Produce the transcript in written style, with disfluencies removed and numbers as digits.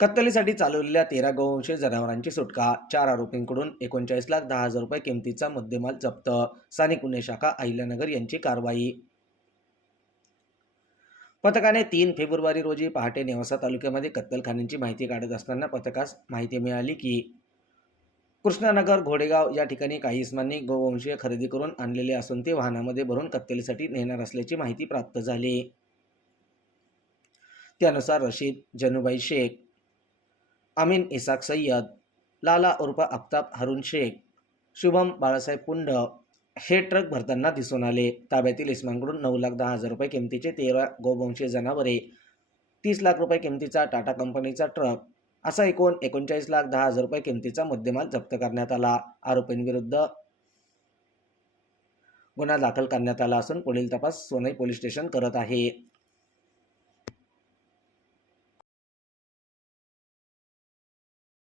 कत्तलीसाठी चालवलेल्या 13 गोवंशीय जनावरांची सुटका. 4 आरोपींकडून 39,10,000 रुपये किमतीचा मुद्देमाल जप्त. स्थानिक गुन्हे शाखा अहिल्यानगर यांची कारवाई. पथकाने 3 फेब्रुवारी रोजी पहाटे नेवासा तालुक्यामध्ये कत्तलखान्यांची माहिती काढत असताना पथकास माहिती मिळाली की कृष्णानगर घोडेगाव या ठिकाणी काही इसमांनी गोवंशीय खरेदी करून आणलेले असून ते वाहनामध्ये भरून कत्तलीसाठी नेणार असल्याची माहिती प्राप्त झाली. त्यानुसार रशीद जनुभाई शेख, अमीन इसाक सय्यद, लाला उर्फ आफ्ताब हारून शेख, शुभम बाळासाहेब पुंड हे ट्रक भरताना दिसून आले. ताब्यातील इस्मांकडून 9,10,000 रुपये किमतीचे 13 गोवंशीय जनावरे, 30 लाख रुपये किमतीचा टाटा कंपनीचा ट्रक असा एकूण 39,10,000 रुपये किमतीचा मुद्देमाल जप्त करण्यात आला. आरोपींविरुद्ध गुन्हा दाखल करण्यात आला असून पुढील तपास सोनई पोलीस स्टेशन करत आहे.